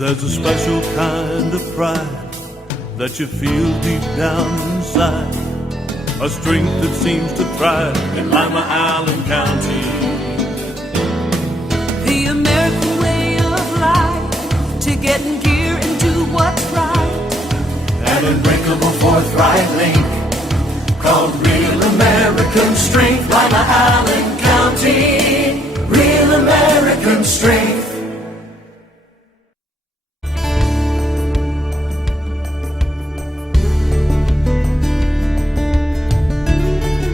There's a special kind of pride that you feel deep down inside, a strength that seems to thrive in Lima, Allen County. The American way of life, to get in gear and do what's right. An unbreakable forthright link called real American strength. Lima, Allen County, real American strength.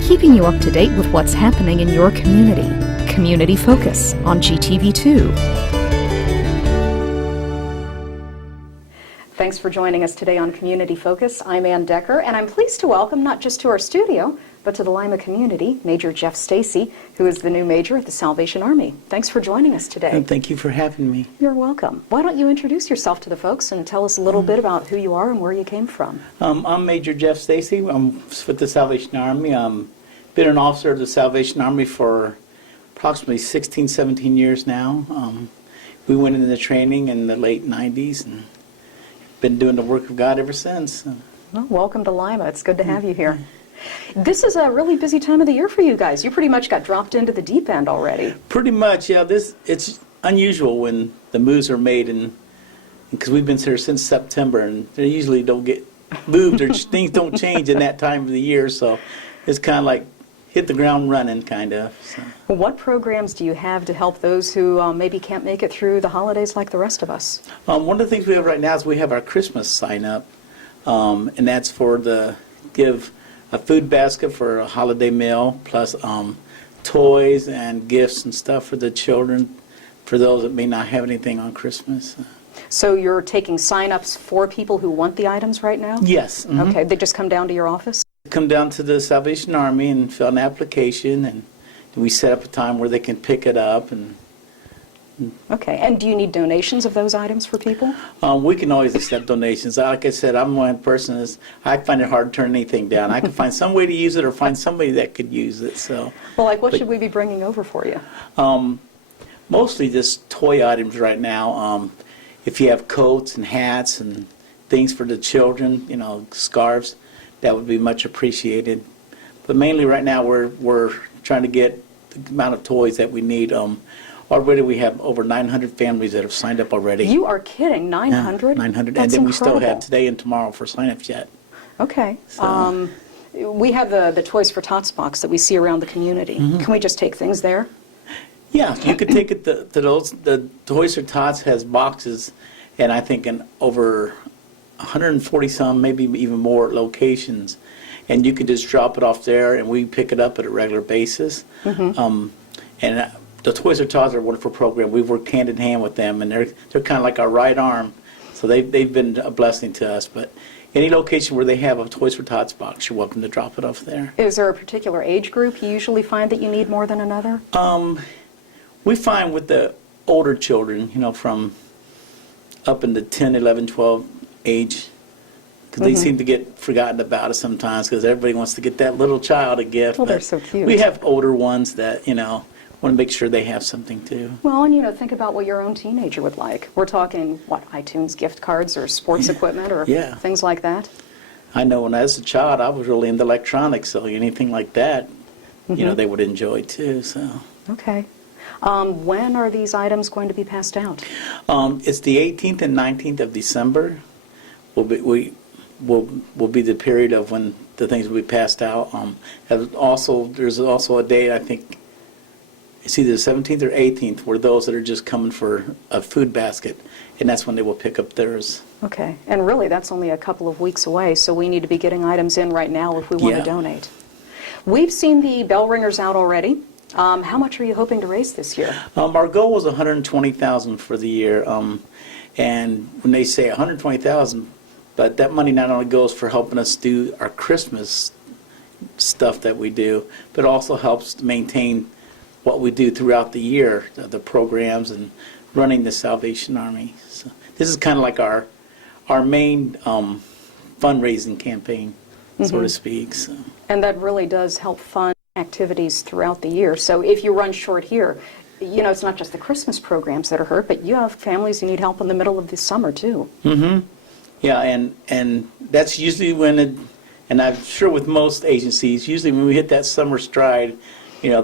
Keeping you up to date with what's happening in your community. Community Focus on GTV2. Thanks for joining us today on Community Focus. I'm Ann Decker, and I'm pleased to welcome not just to our studio, but to the Lima community, Major Jeff Stacey, who is the new major at the Salvation Army. Thanks for joining us today. And thank you for having me. You're welcome. Why don't you introduce yourself to the folks and tell us a little bit about who you are and where you came from. I'm Major Jeff Stacey. I'm with the Salvation Army. Been an officer of the Salvation Army for approximately 16, 17 years now. We went into the training in the late 90s and been doing the work of God ever since. Well, welcome to Lima. It's good to have you here. This is a really busy time of the year for you guys. You pretty much got dropped into the deep end already. Pretty much, yeah. It's unusual when the moves are made, and because we've been here since September, and they usually don't get moved or things don't change in that time of the year. So it's kind of like hit the ground running, kind of. So. What programs do you have to help those who maybe can't make it through the holidays like the rest of us? One of the things we have right now is we have our Christmas sign-up, and that's for give a food basket for a holiday meal, plus toys and gifts and stuff for the children, for those that may not have anything on Christmas. So you're taking sign-ups for people who want the items right now? Yes. Mm-hmm. Okay, they just come down to your office? Come down to the Salvation Army and fill an application, and we set up a time where they can pick it up. Okay, and do you need donations of those items for people? We can always accept donations. Like I said, I'm one person I find it hard to turn anything down. I can find some way to use it or find somebody that could use it. So. Well, like what should we be bringing over for you? Mostly just toy items right now. If you have coats and hats and things for the children, scarves, that would be much appreciated. But mainly right now we're trying to get the amount of toys that we need. Already we have over 900 families that have signed up already. You are kidding, 900? Yeah, 900. That's and then incredible. We still have today and tomorrow for sign-ups yet. Okay. So. We have the Toys for Tots box that we see around the community. Mm-hmm. Can we just take things there? Yeah, you could take it to those. The Toys for Tots has boxes, and I think in over 140 some, maybe even more locations, and you could just drop it off there, and we pick it up at a regular basis. Mm-hmm. The Toys for Tots are a wonderful program. We've worked hand in hand with them, and they're kind of like our right arm, so they've been a blessing to us. But any location where they have a Toys for Tots box, you're welcome to drop it off there. Is there a particular age group you usually find that you need more than another? We find with the older children, from up in the 10, 11, 12 age, because they seem to get forgotten about it sometimes, because everybody wants to get that little child a gift. Well, they're so cute. We have older ones that, want to make sure they have something too. Well, and think about what your own teenager would like. We're talking, iTunes gift cards or sports equipment or things like that? I know when I was a child, I was really into electronics, so anything like that, they would enjoy too. So. Okay. When are these items going to be passed out? It's the 18th and 19th of December. Will be the period of when the things will be passed out. There's also a date, I think, it's either the 17th or 18th, where those that are just coming for a food basket, and that's when they will pick up theirs. Okay, and really that's only a couple of weeks away, so we need to be getting items in right now if we want to donate. We've seen the bell ringers out already. How much are you hoping to raise this year? Our goal was $120,000 for the year, and when they say $120,000, but that money not only goes for helping us do our Christmas stuff that we do, but also helps to maintain what we do throughout the year, the programs and running the Salvation Army. So this is kind of like our main fundraising campaign, so to speak. So. And that really does help fund activities throughout the year. So if you run short here, you know, it's not just the Christmas programs that are hurt, but you have families who need help in the middle of the summer, too. Yeah, and that's usually when and I'm sure with most agencies, usually when we hit that summer stride, you know,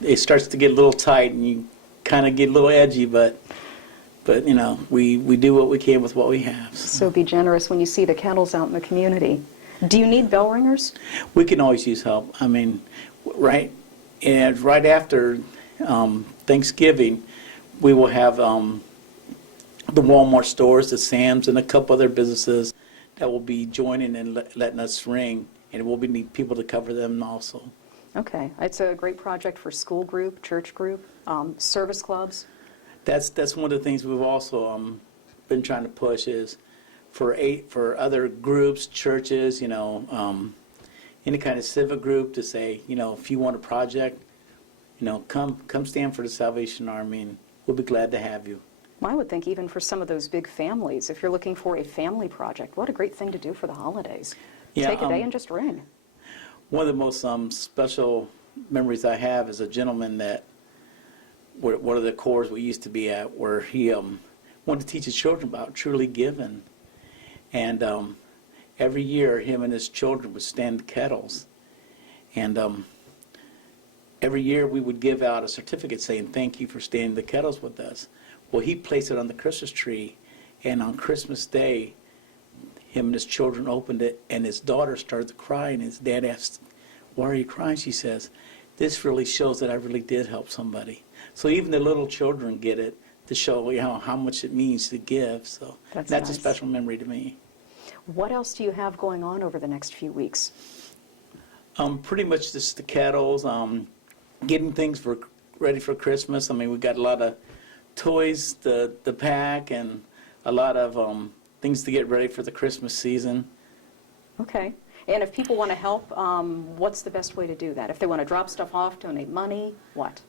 it starts to get a little tight and you kind of get a little edgy, but you know, we do what we can with what we have. So be generous when you see the kettles out in the community. Do you need bell ringers? We can always use help. I mean, right after Thanksgiving, we will have the Walmart stores, the Sam's, and a couple other businesses that will be joining and letting us ring, and we'll be need people to cover them also. Okay, it's a great project for school group, church group, service clubs. That's one of the things we've also been trying to push is for other groups, churches, you know, any kind of civic group to say, you know, if you want a project, you know, come stand for the Salvation Army, and we'll be glad to have you. Well, I would think even for some of those big families, if you're looking for a family project, what a great thing to do for the holidays. Yeah, Take a day and just ring. One of the most special memories I have is a gentleman that one of the corps we used to be at, where he wanted to teach his children about truly giving. And every year, him and his children would stand the kettles. And every year we would give out a certificate saying, thank you for standing the kettles with us. Well, he placed it on the Christmas tree, and on Christmas Day, him and his children opened it, and his daughter started to cry, and his dad asked, why are you crying? She says, this really shows that I really did help somebody. So even the little children get it to show, you know, how much it means to give. So that's nice. A special memory to me. What else do you have going on over the next few weeks? Pretty much just the kettles, getting things ready for Christmas. I mean, we got a lot of toys, the pack, and a lot of things to get ready for the Christmas season. Okay. And if people want to help, what's the best way to do that? If they want to drop stuff off, donate money, what?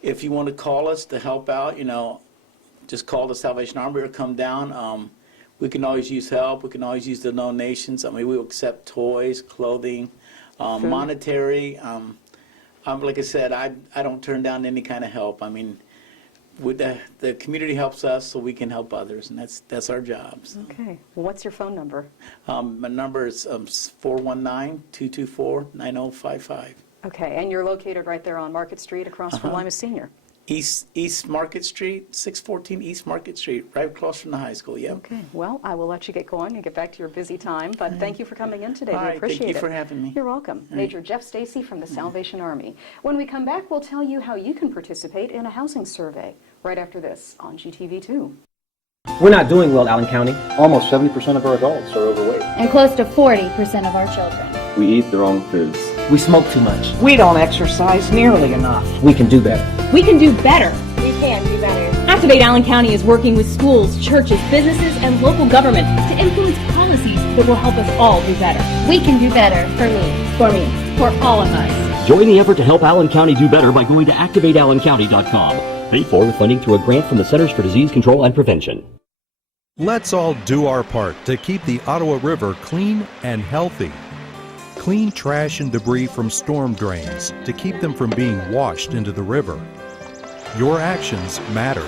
If you want to call us to help out, you know, just call the Salvation Army or come down. We can always use help. We can always use the donations. I mean, we will accept toys, clothing, monetary. Like I said, I don't turn down any kind of help. I mean, the community helps us, so we can help others, and that's our job. So. Okay. Well, what's your phone number? My number is 419-224-9055. Okay, and you're located right there on Market Street across from Lima Senior. East Market Street, 614 East Market Street, right across from the high school, yeah. Okay, well, I will let you get going and get back to your busy time, but thank you for coming in today. All We right, appreciate it. thank you for having me. You're welcome. Major Jeff Stacey from the Salvation Army. When we come back, we'll tell you how you can participate in a housing survey right after this on GTV2. We're not doing well, Allen County. Almost 70% of our adults are overweight. And close to 40% of our children. We eat the wrong foods. We smoke too much. We don't exercise nearly enough. We can do better. We can do better. We can do better. Activate Allen County is working with schools, churches, businesses, and local government to influence policies that will help us all do better. We can do better for me, for all of us. Join the effort to help Allen County do better by going to activateallencounty.com. Paid for with funding through a grant from the Centers for Disease Control and Prevention. Let's all do our part to keep the Ottawa River clean and healthy. Clean trash and debris from storm drains to keep them from being washed into the river. Your actions matter.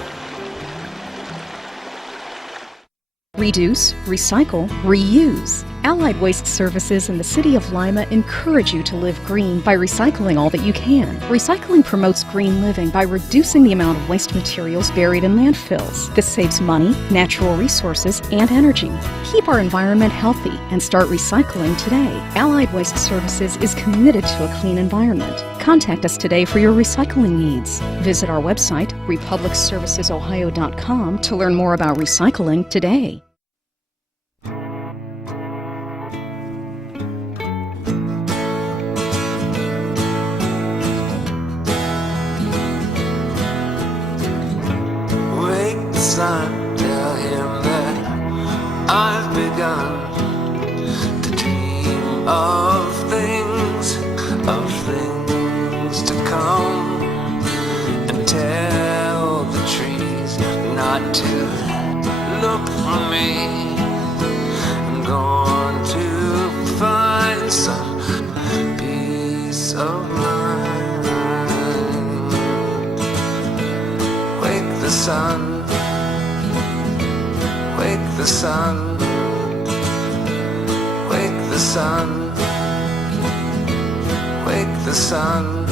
Reduce, recycle, reuse. Allied Waste Services in the City of Lima encourage you to live green by recycling all that you can. Recycling promotes green living by reducing the amount of waste materials buried in landfills. This saves money, natural resources, and energy. Keep our environment healthy and start recycling today. Allied Waste Services is committed to a clean environment. Contact us today for your recycling needs. Visit our website, republicservicesohio.com, to learn more about recycling today. Son, tell him that I've begun to dream of things to come, and tell the trees not to look for me. sun, wake the sun, wake the sun, wake the sun.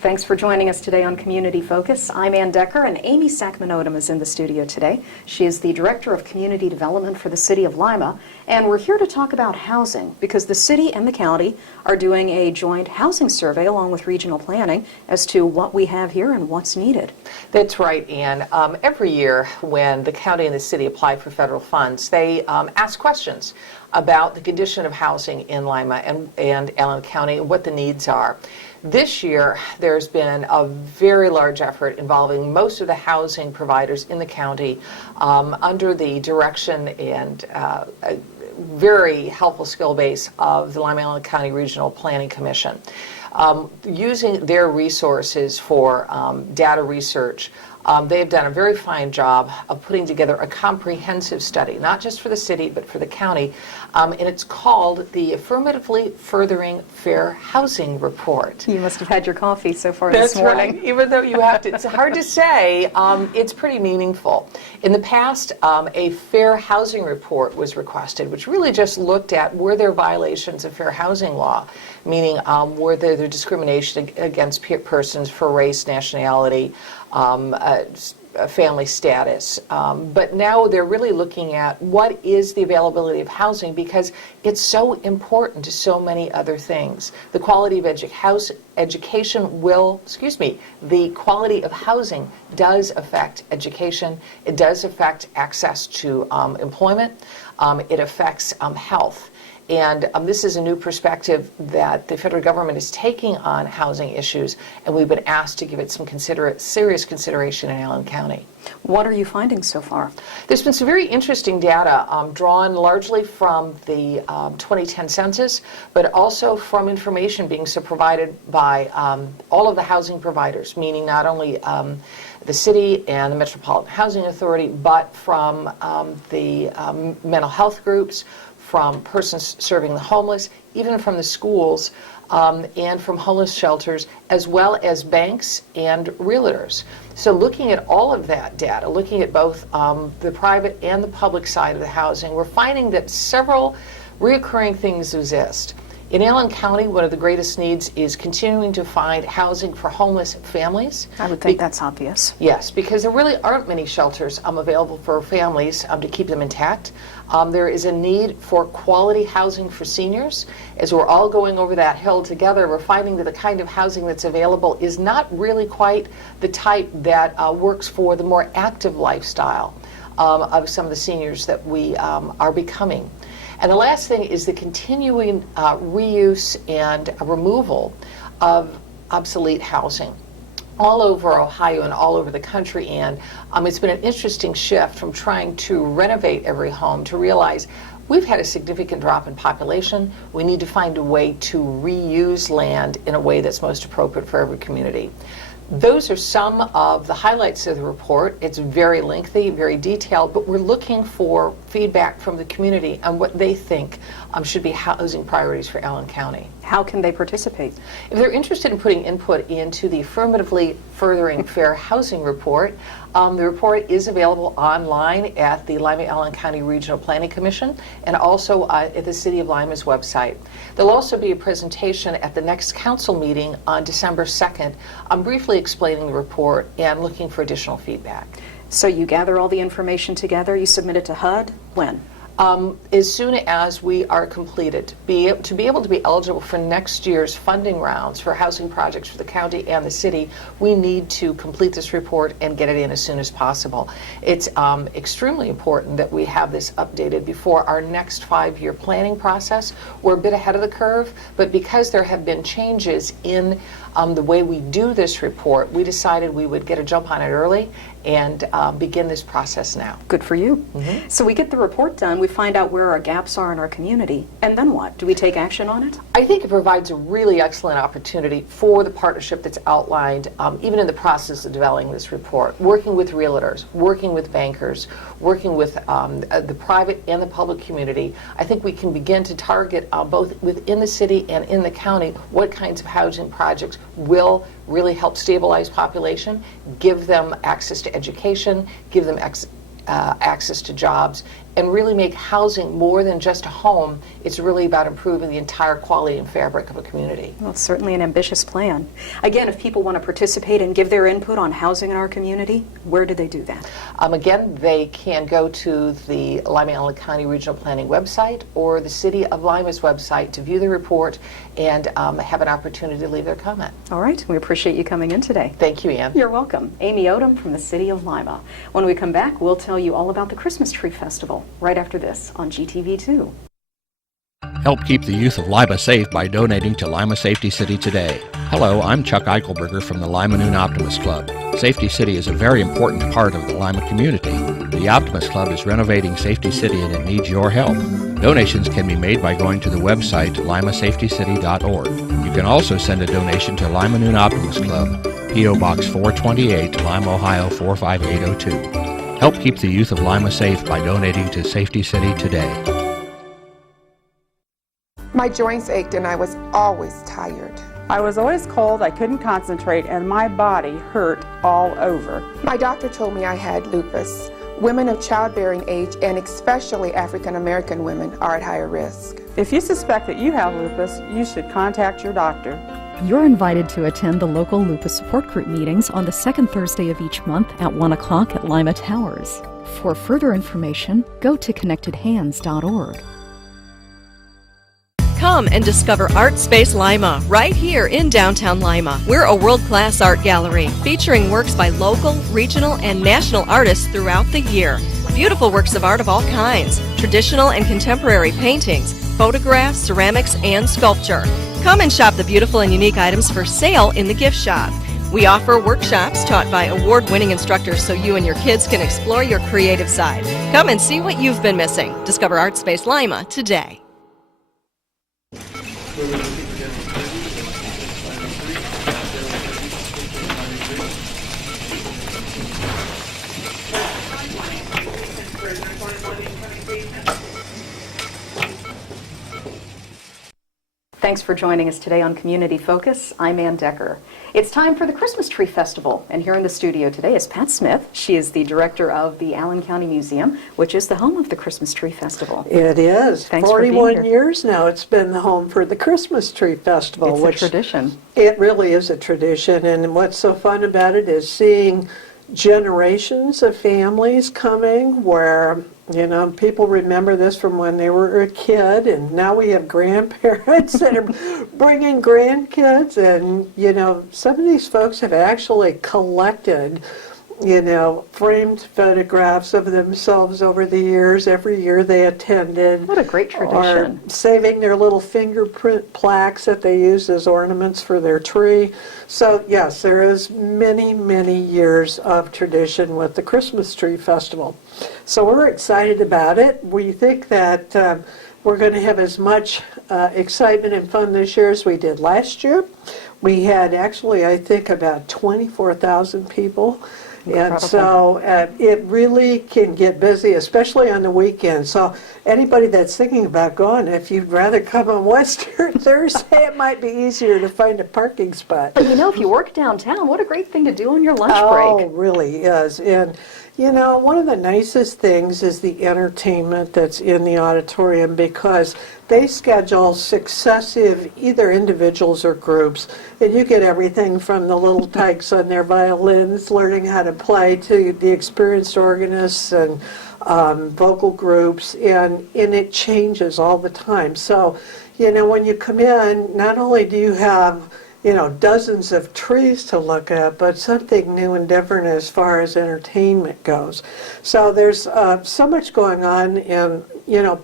Thanks for joining us today on Community Focus. I'm Ann Decker, and Amy Sackman-Odum is in the studio today. She is the Director of Community Development for the City of Lima, and we're here to talk about housing because the city and the county are doing a joint housing survey along with regional planning as to what we have here and what's needed. That's right, Ann. Every year when the county and the city apply for federal funds, they ask questions about the condition of housing in Lima and Allen County and what the needs are. This year, there's been a very large effort involving most of the housing providers in the county under the direction and a very helpful skill base of the Lima-Allen County Regional Planning Commission. Using their resources for data research, they've done a very fine job of putting together a comprehensive study, not just for the city, but for the county, and it's called the Affirmatively Furthering Fair Housing Report. You must have had your coffee so far this morning. Right. Even though you have to, it's hard to say, it's pretty meaningful. In the past, a fair housing report was requested, which really just looked at were there violations of fair housing law, meaning were there discrimination against persons for race, nationality, family status. But now they're really looking at what is the availability of housing because it's so important to so many other things. The quality of education will, the quality of housing does affect education. It does affect access to employment. It affects health. And this is a new perspective that the federal government is taking on housing issues, and we've been asked to give it some serious consideration in Allen County. What are you finding so far? There's been some very interesting data drawn largely from the 2010 census, but also from information being provided by all of the housing providers, meaning not only the city and the Metropolitan Housing Authority, but from the mental health groups, from persons serving the homeless, even from the schools, and from homeless shelters, as well as banks and realtors. So looking at all of that data, looking at both the private and the public side of the housing, we're finding that several reoccurring things exist. In Allen County, one of the greatest needs is continuing to find housing for homeless families. I would think that's obvious. Yes, because there really aren't many shelters available for families to keep them intact. There is a need for quality housing for seniors. As we're all going over that hill together, we're finding that the kind of housing that's available is not really quite the type that works for the more active lifestyle of some of the seniors that we are becoming. And the last thing is the continuing reuse and removal of obsolete housing all over Ohio and all over the country. And it's been an interesting shift from trying to renovate every home to realize we've had a significant drop in population. We need to find a way to reuse land in a way that's most appropriate for every community. Those are some of the highlights of the report. It's very lengthy, very detailed, but we're looking for feedback from the community on what they think should be housing priorities for Allen County. How can they participate? If they're interested in putting input into the Affirmatively Furthering Fair Housing Report, the report is available online at the Lima-Allen County Regional Planning Commission and also at the City of Lima's website. There'll also be a presentation at the next council meeting on December 2nd. I'm briefly explaining the report and looking for additional feedback. So you gather all the information together, you submit it to HUD, when? As soon as we are completed. To be able to be eligible for next year's funding rounds for housing projects for the county and the city, we need to complete this report and get it in as soon as possible. It's extremely important that we have this updated before our next 5-year planning process. We're a bit ahead of the curve, but because there have been changes in the way we do this report, we decided we would get a jump on it early and begin this process now. Good for you. So we get the report done, we find out where our gaps are in our community, and then what? Do we take action on it? I think it provides a really excellent opportunity for the partnership that's outlined, even in the process of developing this report, working with realtors, working with bankers, working with the private and the public community. I think we can begin to target both within the city and in the county what kinds of housing projects will really help stabilize population, give them access to education, give them access to jobs, and really make housing more than just a home. It's really about improving the entire quality and fabric of a community. Well, it's certainly an ambitious plan. Again, if people want to participate and give their input on housing in our community, where do they do that? Again, they can go to the Lima-Allen County Regional Planning website or the City of Lima's website to view the report and have an opportunity to leave their comment. All right. We appreciate you coming in today. Thank you, Ann. You're welcome. Amy Odum from the City of Lima. When we come back, we'll tell you all about the Christmas Tree Festival right after this on GTV2. Help keep the youth of Lima safe by donating to Lima Safety City today. Hello, I'm Chuck Eichelberger from the Lima Noon Optimist Club. Safety City is a very important part of the Lima community. The Optimist Club is renovating Safety City and it needs your help. Donations can be made by going to the website limasafetycity.org. You can also send a donation to Lima Noon Optimist Club, P.O. Box 428, Lima, Ohio 45802. Help keep the youth of Lima safe by donating to Safety City today. My joints ached and I was always tired. I was always cold, I couldn't concentrate, and my body hurt all over. My doctor told me I had lupus. Women of childbearing age, and especially African American women, are at higher risk. If you suspect that you have lupus, you should contact your doctor. You're invited to attend the local lupus support group meetings on the second Thursday of each month at 1 o'clock at Lima Towers. For further information, go to connectedhands.org. Come and discover Art Space Lima right here in downtown Lima. We're a world-class art gallery featuring works by local, regional, and national artists throughout the year. Beautiful works of art of all kinds, traditional and contemporary paintings, photographs, ceramics, and sculpture. Come and shop the beautiful and unique items for sale in the gift shop. We offer workshops taught by award-winning instructors so you and your kids can explore your creative side. Come and see what you've been missing. Discover Art Space Lima today. Thanks for joining us today on Community Focus. I'm Ann Decker. It's time for the Christmas Tree Festival, and here in the studio today is Pat Smith. She is the director of the Allen County Museum, which is the home of the Christmas Tree Festival. It is. Thanks 41 years now it's been the home for the Christmas Tree Festival. It's a tradition. It really is a tradition, and what's so fun about it is seeing generations of families coming where, you know, people remember this from when they were a kid, and now we have grandparents that are bringing grandkids, and, you know, some of these folks have actually collected, you know, framed photographs of themselves over the years, every year they attended. What a great tradition. Or saving their little fingerprint plaques that they use as ornaments for their tree. So, yes, there is many, many years of tradition with the Christmas Tree Festival. So we're excited about it. We think that we're going to have as much excitement and fun this year as we did last year. We had actually, I think, about 24,000 people. Incredible. And so it really can get busy, especially on the weekend. So anybody that's thinking about going, if you'd rather come on Wednesday or Thursday, it might be easier to find a parking spot. But you know, if you work downtown, what a great thing to do on your lunch break. Oh, really is. And you know, one of the nicest things is the entertainment that's in the auditorium, because they schedule successive either individuals or groups, and you get everything from the little tykes on their violins learning how to play to the experienced organists and vocal groups, and it changes all the time. So, you know, when you come in, not only do you have dozens of trees to look at, but something new and different as far as entertainment goes. So there's so much going on, and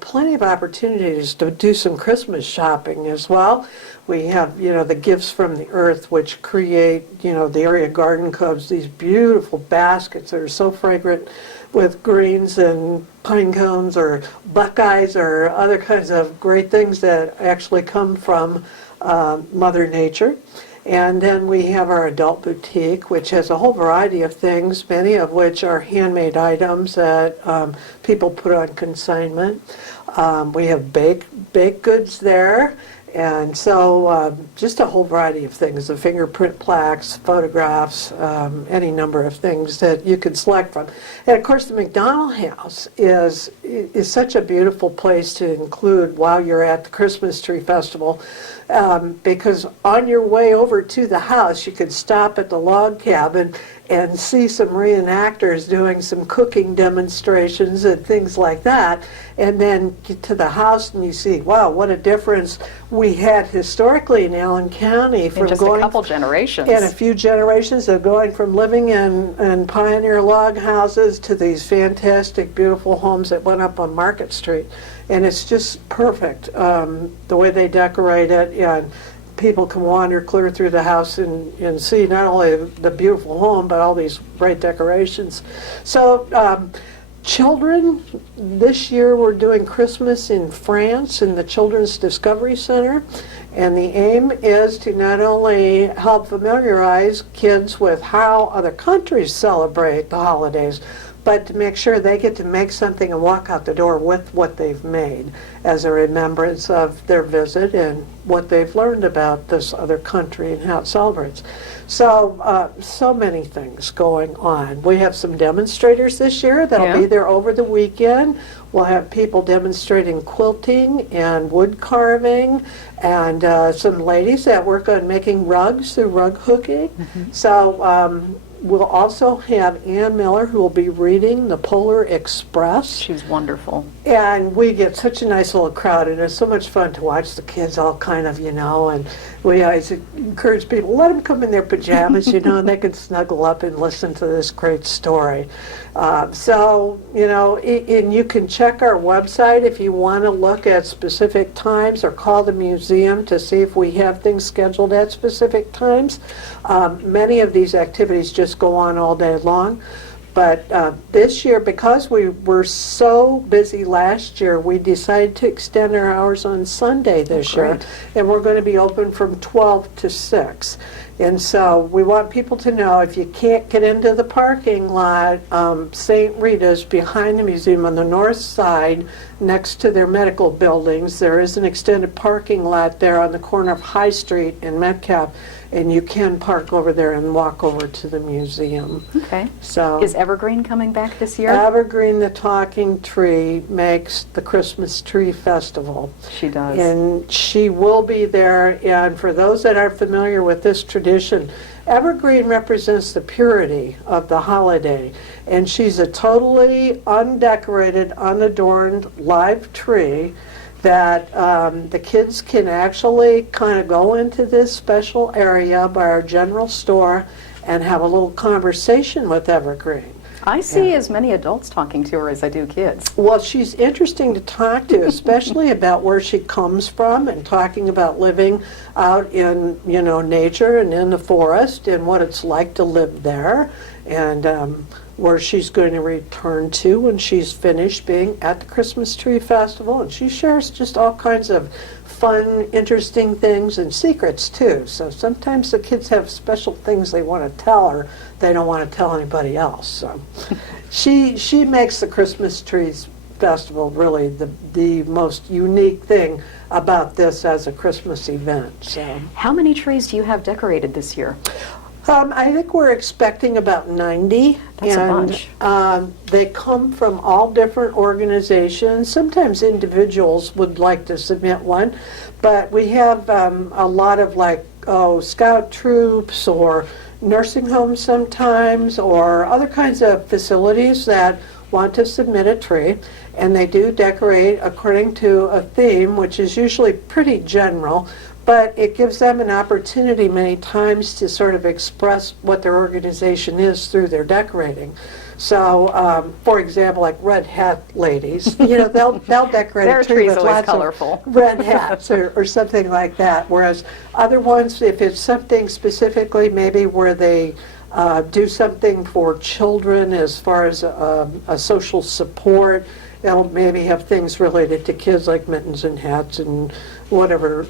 plenty of opportunities to do some Christmas shopping as well. We have, the Gifts from the Earth, which create, the area garden clubs, these beautiful baskets that are so fragrant with greens and pine cones or buckeyes or other kinds of great things that actually come from Mother Nature. And then we have our adult boutique, which has a whole variety of things, many of which are handmade items that people put on consignment. We have baked goods there. And so just a whole variety of things, the fingerprint plaques, photographs, any number of things that you can select from. And of course the McDonald House is such a beautiful place to include while you're at the Christmas Tree Festival, because on your way over to the house you could stop at the log cabin and see some reenactors doing some cooking demonstrations and things like that, and then get to the house and you see, wow, what a difference we had historically in Allen County from in just a couple generations. In a few generations of going from living in pioneer log houses to these fantastic, beautiful homes that went up on Market Street. And it's just perfect, the way they decorate it, and people can wander clear through the house and see not only the beautiful home, but all these great decorations. So children, this year we're doing Christmas in France in the Children's Discovery Center. And the aim is to not only help familiarize kids with how other countries celebrate the holidays, but to make sure they get to make something and walk out the door with what they've made as a remembrance of their visit and what they've learned about this other country and how it celebrates. So, so many things going on. We have some demonstrators this year that'll be there over the weekend. We'll have people demonstrating quilting and wood carving, and some ladies that work on making rugs through rug hooking. So we'll also have Ann Miller, who will be reading The Polar Express. She's wonderful. And we get such a nice little crowd, and it's so much fun to watch the kids all kind of, and we always encourage people, let them come in their pajamas, and they can snuggle up and listen to this great story. So, and you can check our website if you want to look at specific times or call the museum to see if we have things scheduled at specific times. Many of these activities just go on all day long. But this year, because we were so busy last year, we decided to extend our hours on Sunday this year. And we're going to be open from 12 to 6. And so we want people to know, if you can't get into the parking lot, St. Rita's behind the museum on the north side, next to their medical buildings, there is an extended parking lot there on the corner of High Street and Metcalf, and you can park over there and walk over to the museum. Okay. So is Evergreen coming back this year? Evergreen, the talking tree, makes the Christmas Tree Festival. She does. And she will be there. And for those that aren't familiar with this tradition, Evergreen represents the purity of the holiday. And she's a totally undecorated, unadorned live tree that the kids can actually kind of go into this special area by our general store and have a little conversation with Evergreen. I see as many adults talking to her as I do kids. Well, she's interesting to talk to, especially about where she comes from and talking about living out in, nature and in the forest and what it's like to live there, and where she's going to return to when she's finished being at the Christmas Tree Festival. And she shares just all kinds of fun, interesting things and secrets too. So sometimes the kids have special things they want to tell her they don't want to tell anybody else. So she makes the Christmas Trees Festival really the most unique thing about this as a Christmas event. So how many trees do you have decorated this year? I think we're expecting about 90. That's a bunch. They come from all different organizations. Sometimes individuals would like to submit one, but we have a lot of scout troops or nursing homes sometimes, or other kinds of facilities that want to submit a tree, and they do decorate according to a theme, which is usually pretty general. but it gives them an opportunity many times to sort of express what their organization is through their decorating. So, for example, like red hat ladies, they'll decorate Their a tree tree's with always lots colorful. of red hats or something like that. Whereas other ones, if it's something specifically maybe where they do something for children as far as a social support, they'll maybe have things related to kids like mittens and hats and whatever,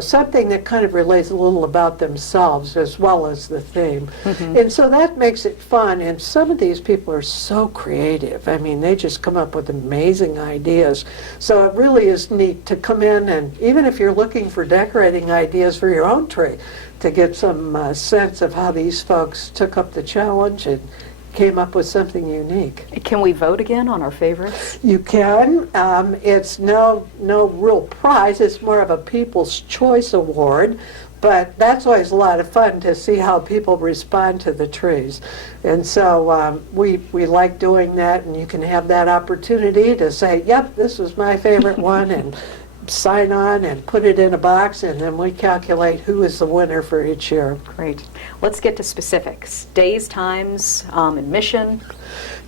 something that kind of relates a little about themselves as well as the theme. And so that makes it fun. And some of these people are so creative. I mean, they just come up with amazing ideas. So it really is neat to come in, and even if you're looking for decorating ideas for your own tree, to get some sense of how these folks took up the challenge and came up with something unique. Can we vote again on our favorites? You can. It's no real prize. It's more of a People's Choice Award. But that's always a lot of fun to see how people respond to the trees. And so we like doing that, and you can have that opportunity to say, yep, this was my favorite one, and sign on and put it in a box, and then we calculate who is the winner for each year. Great. Let's get to specifics. Days, times, admission.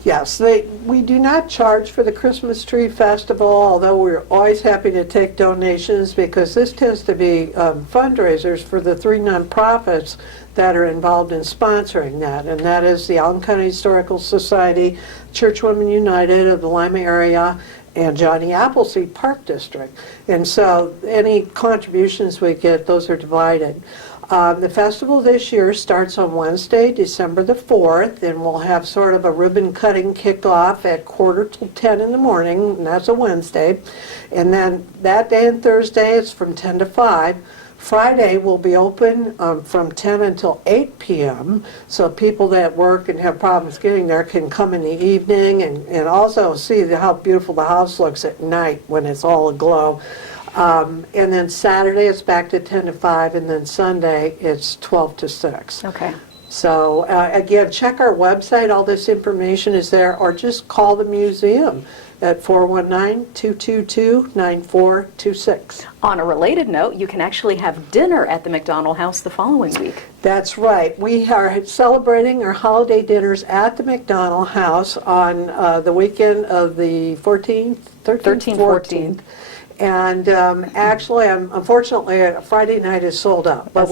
Yes, we do not charge for the Christmas Tree Festival, although we're always happy to take donations because this tends to be fundraisers for the 3 nonprofits that are involved in sponsoring that, and that is the Allen County Historical Society, Churchwomen United of the Lima area, and Johnny Appleseed Park District. And so any contributions we get, those are divided. The festival this year starts on Wednesday, December the 4th, and we'll have sort of a ribbon cutting kickoff at 9:45 in the morning, and that's a Wednesday. And then that day and Thursday, it's from 10 to 5. Friday will be open from 10 until 8 p.m. So people that work and have problems getting there can come in the evening and also see how beautiful the house looks at night when it's all aglow. And then Saturday it's back to 10 to 5, and then Sunday it's 12 to 6. Okay. So again, check our website. All this information is there, or just call the museum at 419-222-9426. On a related note, you can actually have dinner at the McDonald House the following week. That's right. We are celebrating our holiday dinners at the McDonald House on the weekend of the 13th, 14th. And actually, unfortunately, Friday night is sold out. But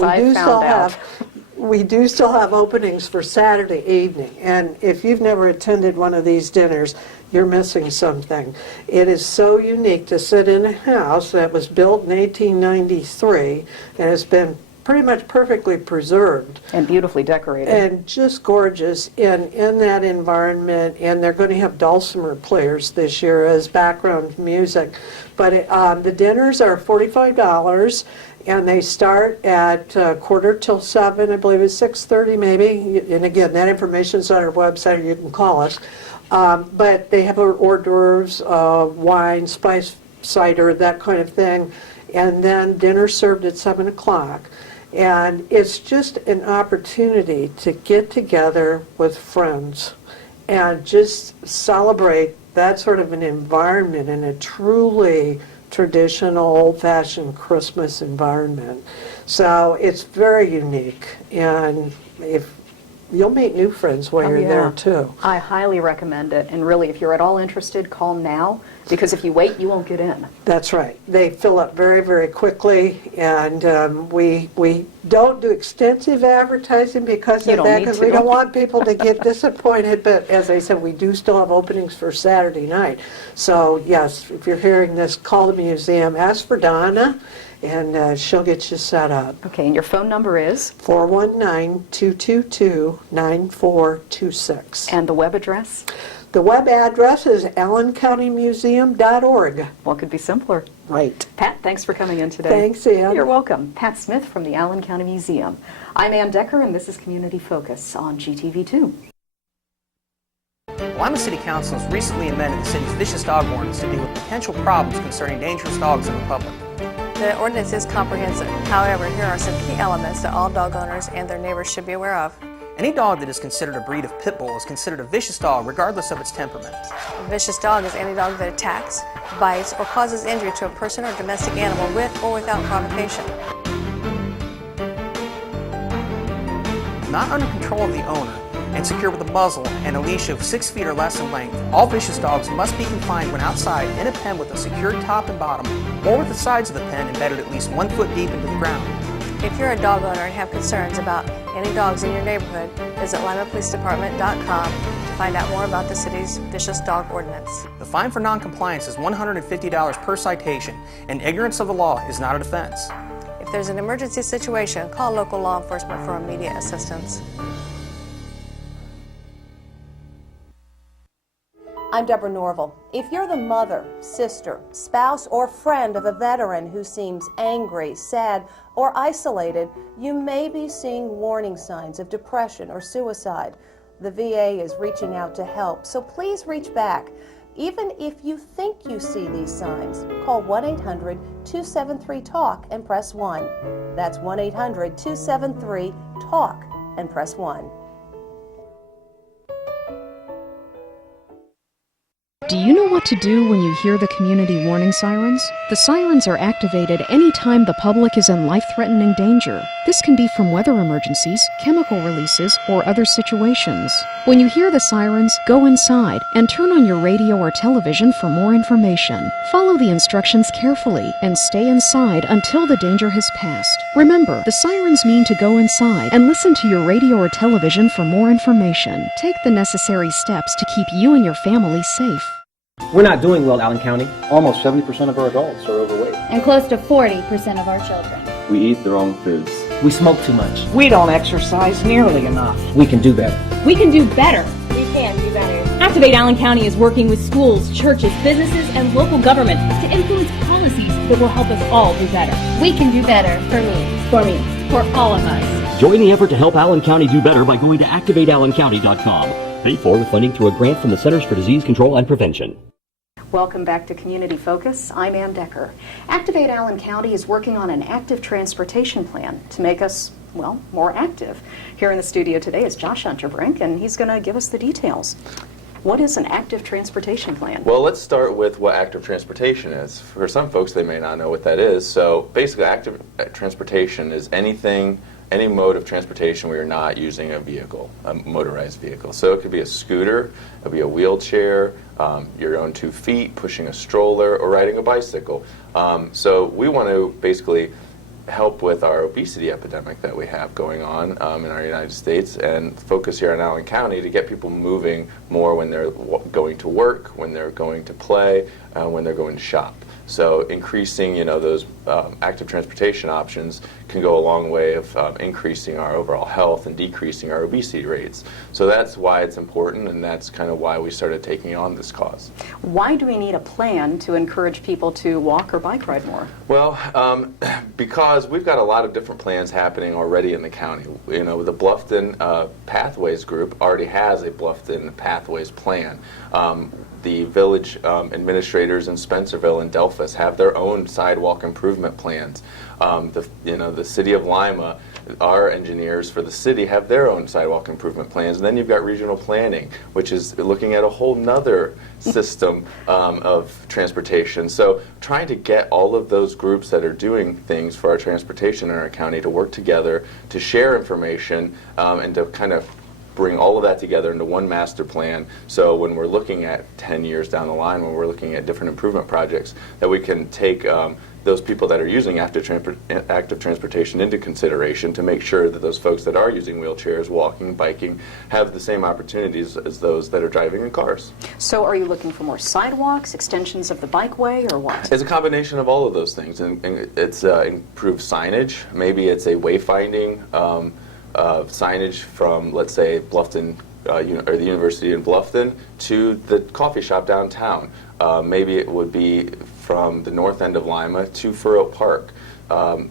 we do still have openings for Saturday evening. And if you've never attended one of these dinners, you're missing something. It is so unique to sit in a house that was built in 1893 and has been pretty much perfectly preserved. And beautifully decorated. And just gorgeous in that environment. And they're going to have dulcimer players this year as background music. But the dinners are $45. And they start at 6:45, I believe it's 6:30 maybe. And again, that information's on our website, or you can call us. But they have hors d'oeuvres, wine, spice cider, that kind of thing. And then dinner served at 7 o'clock. And it's just an opportunity to get together with friends and just celebrate that sort of an environment in a truly traditional, old-fashioned Christmas environment. So it's very unique, and if you'll meet new friends while you're there too. I highly recommend it, and really, if you're at all interested, call now, because if you wait, you won't get in. That's right. They fill up very, very quickly, and we don't do extensive advertising because of that, because we don't want people to get disappointed, but as I said, we do still have openings for Saturday night. So yes, if you're hearing this, call the museum, ask for Donna, and she'll get you set up. Okay, and your phone number is? 419-222-9426. And the web address? The web address is allencountymuseum.org. What could be simpler? Right. Pat, thanks for coming in today. Thanks, Ann. You're welcome. Pat Smith from the Allen County Museum. I'm Ann Decker, and this is Community Focus on GTV2. Lima City Council has recently amended the city's vicious dog ordinance to deal with potential problems concerning dangerous dogs in the public. The ordinance is comprehensive. However, here are some key elements that all dog owners and their neighbors should be aware of. Any dog that is considered a breed of pit bull is considered a vicious dog regardless of its temperament. A vicious dog is any dog that attacks, bites, or causes injury to a person or domestic animal with or without provocation. Not under control of the owner and secure with a muzzle and a leash of 6 feet or less in length, all vicious dogs must be confined when outside in a pen with a secured top and bottom, or with the sides of the pen embedded at least 1 foot deep into the ground. If you're a dog owner and have concerns about any dogs in your neighborhood, visit limapolicedepartment.com to find out more about the city's vicious dog ordinance. The fine for non-compliance is $150 per citation, and ignorance of the law is not a defense. If there's an emergency situation, call local law enforcement for immediate assistance. I'm Deborah Norville. If you're the mother, sister, spouse, or friend of a veteran who seems angry, sad, or isolated, you may be seeing warning signs of depression or suicide. The VA is reaching out to help, so please reach back. Even if you think you see these signs, call 1-800-273-TALK and press 1. That's 1-800-273-TALK and press 1. Do you know what to do when you hear the community warning sirens? The sirens are activated anytime the public is in life-threatening danger. This can be from weather emergencies, chemical releases, or other situations. When you hear the sirens, go inside and turn on your radio or television for more information. Follow the instructions carefully and stay inside until the danger has passed. Remember, the sirens mean to go inside and listen to your radio or television for more information. Take the necessary steps to keep you and your family safe. We're not doing well, Allen County. Almost 70% of our adults are overweight. And close to 40% of our children. We eat the wrong foods. We smoke too much. We don't exercise nearly enough. We can do better. We can do better. We can do better. Activate Allen County is working with schools, churches, businesses, and local government to influence policies that will help us all do better. We can do better for me. For me. For all of us. Join the effort to help Allen County do better by going to activateallencounty.com. Paid for with funding through a grant from the Centers for Disease Control and Prevention. Welcome back to Community Focus. I'm Ann Decker. Activate Allen County is working on an active transportation plan to make us, well, more active. Here in the studio today is Josh Unterbrink, and he's going to give us the details. What is an active transportation plan? Well, let's start with what active transportation is. For some folks, they may not know what that is. So basically, active transportation is any mode of transportation where you're not using a vehicle, a motorized vehicle. So it could be a scooter, it could be a wheelchair, your own 2 feet, pushing a stroller, or riding a bicycle. So we want to basically help with our obesity epidemic that we have going on in our United States, and focus here in Allen County to get people moving more when they're going to work, when they're going to play, when they're going to shop. So increasing, those active transportation options can go a long way of increasing our overall health and decreasing our obesity rates. So that's why it's important, and that's kind of why we started taking on this cause. Why do we need a plan to encourage people to walk or bike ride more? Well, because we've got a lot of different plans happening already in the county. The Bluffton Pathways group already has a Bluffton Pathways plan. The village administrators in Spencerville and Delphus have their own sidewalk improvement plans. The city of Lima, our engineers for the city have their own sidewalk improvement plans. And then you've got regional planning, which is looking at a whole nother system of transportation. So trying to get all of those groups that are doing things for our transportation in our county to work together, to share information, and to kind of bring all of that together into one master plan, so when we're looking at 10 years down the line, when we're looking at different improvement projects, that we can take those people that are using active transportation into consideration to make sure that those folks that are using wheelchairs, walking, biking, have the same opportunities as those that are driving in cars. So are you looking for more sidewalks, extensions of the bikeway, or what? It's a combination of all of those things, and it's improved signage. Maybe it's a wayfinding signage from, let's say, Bluffton, or the University in Bluffton to the coffee shop downtown. Maybe it would be from the north end of Lima to Furrow Park.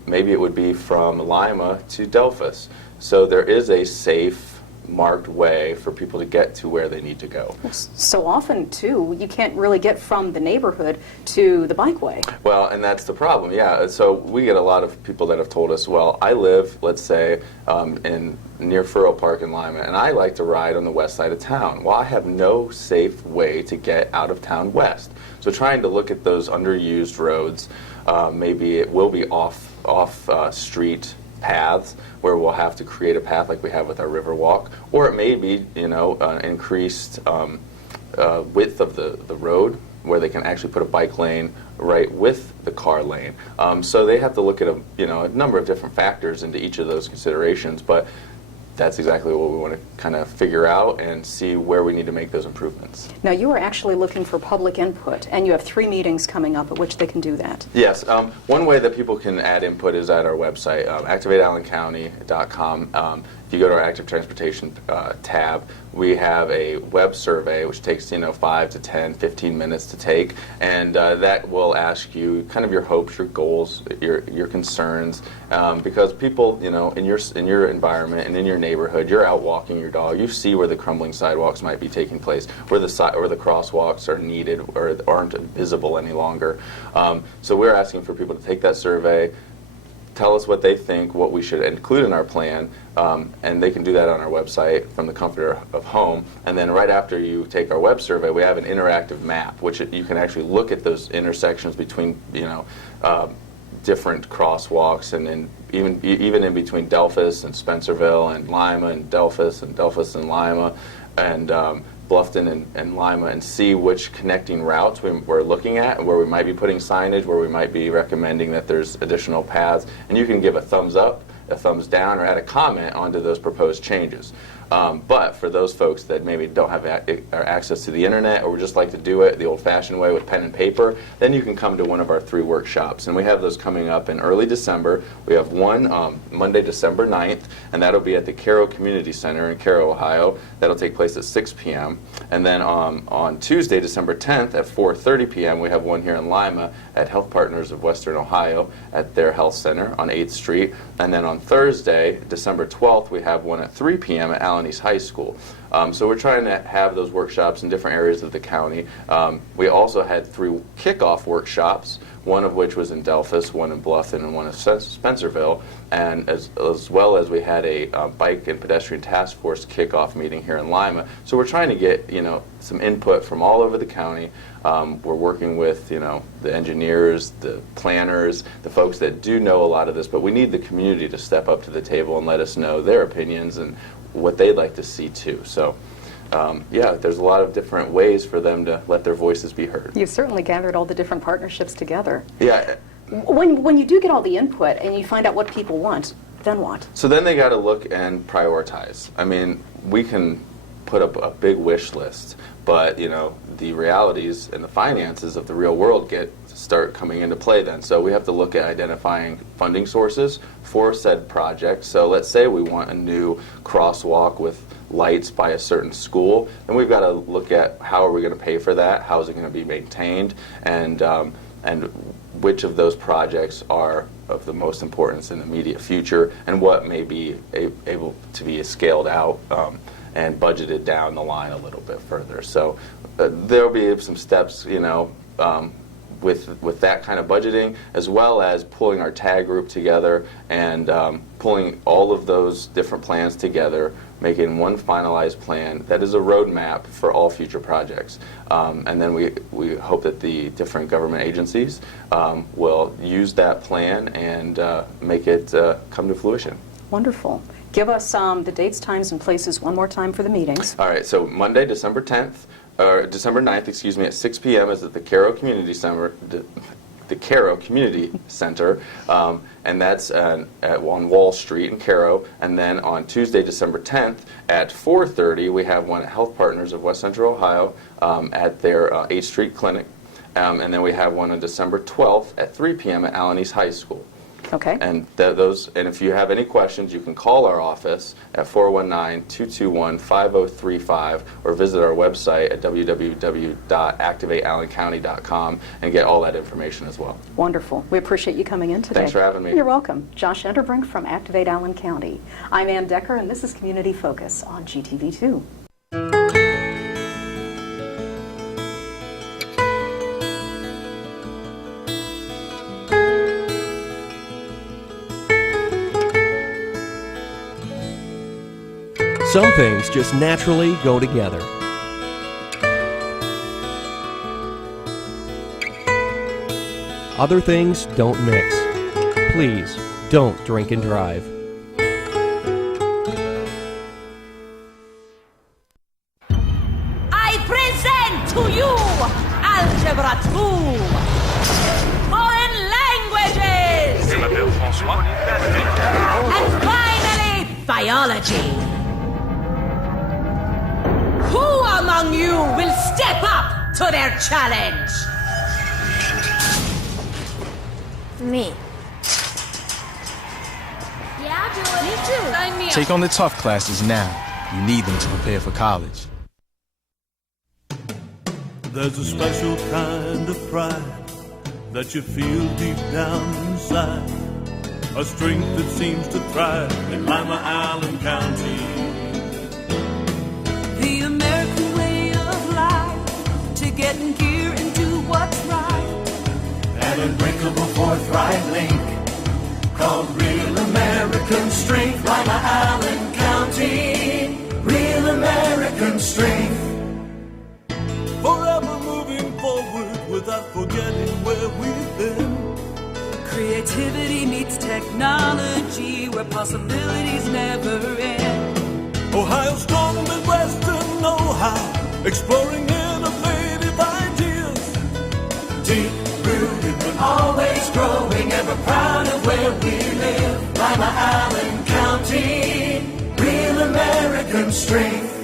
Maybe it would be from Lima to Delphus. So there is a safe marked way for people to get to where they need to go. So often, too, you can't really get from the neighborhood to the bikeway. Well, and that's the problem, yeah. So we get a lot of people that have told us, well, I live, let's say, in near Furrow Park in Lima, and I like to ride on the west side of town. Well, I have no safe way to get out of town west. So trying to look at those underused roads, maybe it will be off street paths where we'll have to create a path like we have with our river walk, or it may be, increased width of the road where they can actually put a bike lane right with the car lane. So they have to look at a number of different factors into each of those considerations, but that's exactly what we want to kind of figure out and see where we need to make those improvements. Now, you are actually looking for public input, and you have 3 meetings coming up at which they can do that. Yes. One way that people can add input is at our website, activateallencounty.com. If you go to our active transportation tab, we have a web survey which takes 5 to 10, 15 minutes to take, and that will ask you kind of your hopes, your goals, your concerns, because people, in your environment and in your neighborhood, you're out walking your dog, you see where the crumbling sidewalks might be taking place, where the crosswalks are needed or aren't visible any longer. So we're asking for people to take that survey, tell us what they think, what we should include in our plan, and they can do that on our website from the comfort of home. And then right after you take our web survey, we have an interactive map, which you can actually look at those intersections between, different crosswalks, and then even in between Delphus and Spencerville and Lima and Delphus and Lima and Bluffton and Lima, and see which connecting routes we're looking at, and where we might be putting signage, where we might be recommending that there's additional paths, and you can give a thumbs up, a thumbs down, or add a comment onto those proposed changes. But for those folks that maybe don't have access to the internet, or would just like to do it the old-fashioned way with pen and paper, then you can come to one of our 3 workshops. And we have those coming up in early December. We have one Monday, December 9th, and that'll be at the Cairo Community Center in Cairo, Ohio. That'll take place at 6 p.m. And then on Tuesday, December 10th at 4:30 p.m., we have one here in Lima at Health Partners of Western Ohio at their health center on 8th Street. And then on Thursday, December 12th, we have one at 3 p.m. at Allen East High School. So we're trying to have those workshops in different areas of the county. We also had 3 kickoff workshops, one of which was in Delphus, one in Bluffton, and one in Spencerville. And as well as we had a bike and pedestrian task force kickoff meeting here in Lima. So we're trying to get some input from all over the county. We're working with the engineers, the planners, the folks that do know a lot of this, but we need the community to step up to the table and let us know their opinions and what they'd like to see too. So there's a lot of different ways for them to let their voices be heard. You've certainly gathered all the different partnerships together. Yeah. When you do get all the input and you find out what people want, then what? So then they got to look and prioritize. I mean, we can put up a big wish list, but the realities and the finances of the real world start coming into play then. So we have to look at identifying funding sources for said project. So let's say we want a new crosswalk with lights by a certain school, then we've got to look at how are we going to pay for that, how is it going to be maintained, and which of those projects are of the most importance in the immediate future, and what may be able to be scaled out and budgeted down the line a little bit further. So there'll be some steps, with that kind of budgeting, as well as pulling our TAG group together and pulling all of those different plans together, making one finalized plan that is a roadmap for all future projects. And then we hope that the different government agencies will use that plan and make it come to fruition. Wonderful. Give us the dates, times, and places one more time for the meetings. All right, so Monday, December 10th, or December 9th, at 6 p.m. is at the Cairo Community Center, and that's on Wall Street in Cairo. And then on Tuesday, December 10th at 4:30, we have one at Health Partners of West Central Ohio at their 8th Street Clinic. And then we have one on December 12th at 3 p.m. at Allen East High School. Okay. And if you have any questions, you can call our office at 419-221-5035 or visit our website at www.activateallencounty.com and get all that information as well. Wonderful. We appreciate you coming in today. Thanks for having me. You're welcome. Josh Unterbrink from Activate Allen County. I'm Ann Decker, and this is Community Focus on GTV2. Some things just naturally go together. Other things don't mix. Please, don't drink and drive. I present to you Algebra 2, Foreign Languages, and finally, Biology. Who among you will step up to their challenge? Me. Yeah, I'll do it. Me too. Sign me up. Take on the tough classes now. You need them to prepare for college. There's a special kind of pride that you feel deep down inside. A strength that seems to thrive in Lima, Allen County. The American way of life, to get in gear and do what's right. An unbreakable forthright link called Real American Strength. Lima, Allen County, Real American Strength. Forever moving forward without forgetting where we've been. Creativity meets technology, where possibilities never end. Ohio's strong Midwestern know-how, exploring innovative ideas. Deep rooted but always growing, ever proud of where we live. Lima, Allen County, Real American Strength.